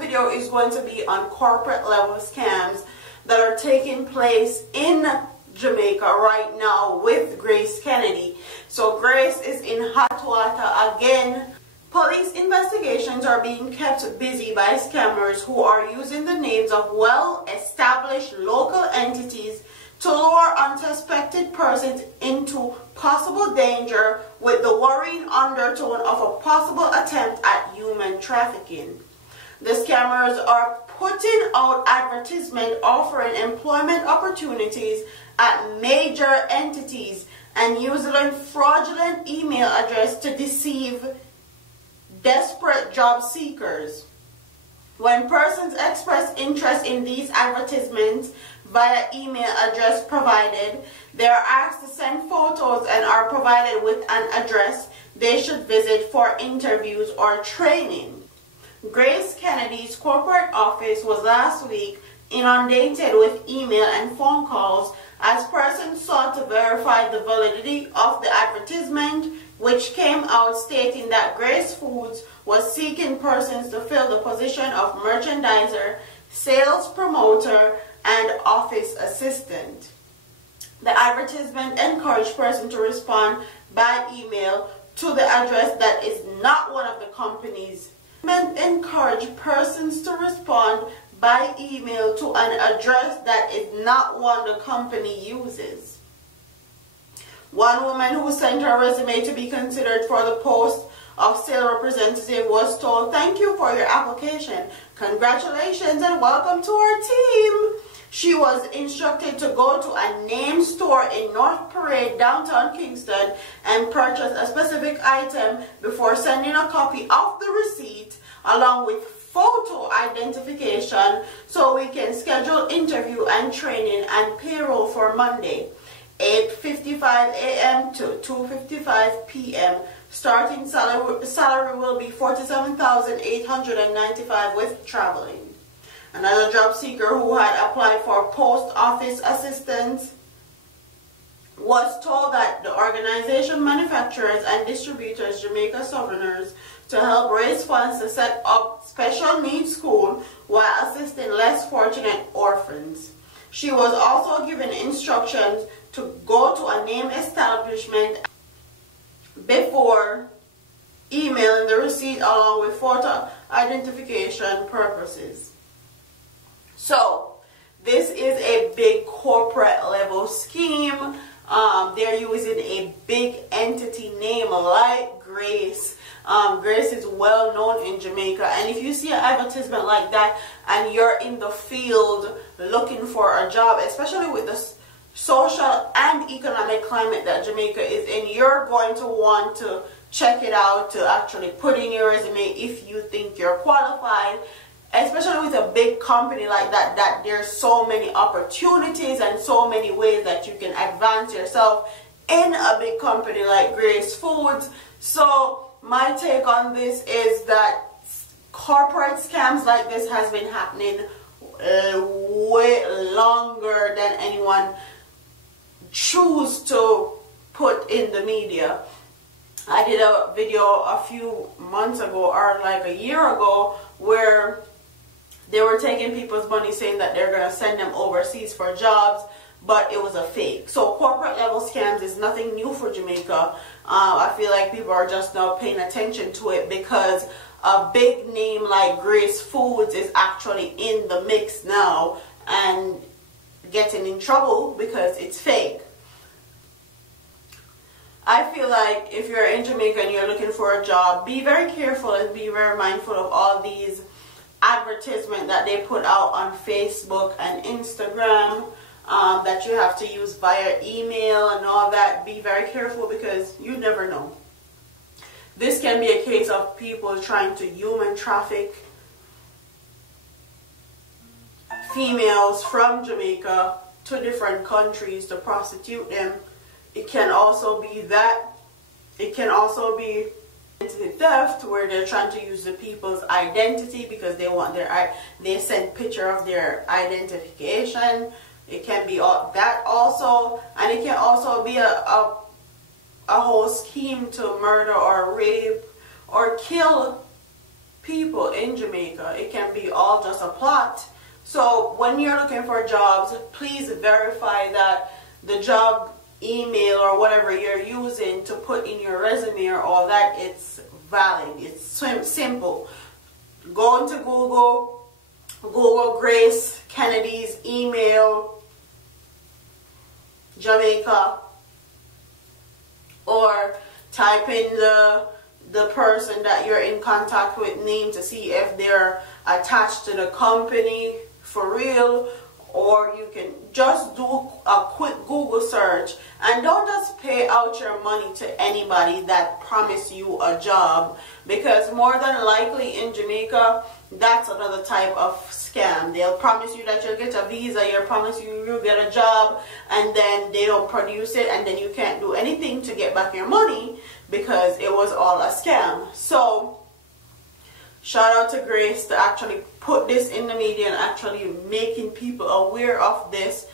video is going to be on corporate level scams that are taking place in Jamaica right now with Grace Kennedy. So Grace is in hot water again. Police investigations are being kept busy by scammers who are using the names of well-established local entities to lure unsuspected persons into possible danger with the worrying undertone of a possible attempt at human trafficking. The scammers are putting out advertisements offering employment opportunities at major entities and using fraudulent email address to deceive desperate job seekers. When persons express interest in these advertisements via email address provided, they are asked to send photos and are provided with an address they should visit for interviews or training. Grace Kennedy's corporate office was last week inundated with email and phone calls as persons sought to verify the validity of the advertisement, which came out stating that Grace Foods was seeking persons to fill the position of merchandiser, sales promoter, and office assistant. The advertisement encouraged persons to respond by email to the address that is not one of the company's. Encourage persons to respond by email to an address that is not one the company uses. One woman who sent her resume to be considered for the post of sales representative was told, "Thank you for your application. Congratulations and welcome to our team." She was instructed to go to a name store in North Parade, downtown Kingston, and purchase a specific item before sending a copy of the receipt along with photo identification so we can schedule interview and training and payroll for Monday, 8:55 a.m. to 2:55 p.m. Starting salary will be $47,895 with traveling. Another job seeker who had applied for post office assistance was told that the organization manufacturers and distributors Jamaica Southerners to help raise funds to set up special needs school while assisting less fortunate orphans. She was also given instructions to go to a named establishment before emailing the receipt along with photo identification purposes. So this is a big corporate level scheme. They're using a big entity name like Grace. Grace is well known in Jamaica, and if you see an advertisement like that and you're in the field looking for a job, especially with the social and economic climate that Jamaica is in, you're going to want to check it out to actually put in your resume if you think you're qualified. Especially with a big company like that, there's so many opportunities and so many ways that you can advance yourself in a big company like Grace Foods. So my take on this is that corporate scams like this has been happening way longer than anyone choose to put in the media. I did a video a few months ago or like a year ago where they were taking people's money saying that they're going to send them overseas for jobs, but it was a fake. So corporate level scams is nothing new for Jamaica. I feel like people are just now paying attention to it because a big name like Grace Foods is actually in the mix now and getting in trouble because it's fake. I feel like if you're in Jamaica and you're looking for a job, be very careful and be very mindful of all these advertisement that they put out on Facebook and Instagram that you have to use via email and all that. Be very careful because you never know. This can be a case of people trying to human traffic females from Jamaica to different countries to prostitute them. It can also be that. It can also be identity theft, where they're trying to use the people's identity because they want they send picture of their identification. It can be that also, and it can also be a whole scheme to murder or rape or kill people in Jamaica. It can be all just a plot. So when you're looking for jobs, please verify that the job email or whatever you're using to put in your resume or all that, it's valid. It's simple. Go into Google Grace Kennedy's email, Jamaica, or type in the person that you're in contact with name to see if they're attached to the company for real, or you can just do a quick Google search, and don't just pay out your money to anybody that promise you a job, because more than likely in Jamaica, that's another type of scam. They'll promise you that you'll get a visa, they'll promise you'll get a job, and then they don't produce it, and then you can't do anything to get back your money because it was all a scam. So shout out to Grace to actually put this in the media and actually making people aware of this.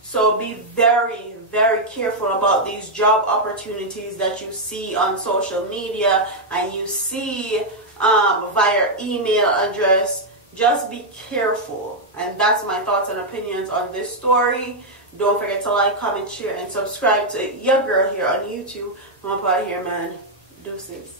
So be very, very careful about these job opportunities that you see on social media and you see via email address. Just be careful. And that's my thoughts and opinions on this story. Don't forget to like, comment, share, and subscribe to your girl here on YouTube. I'm up out here, man. Deuces.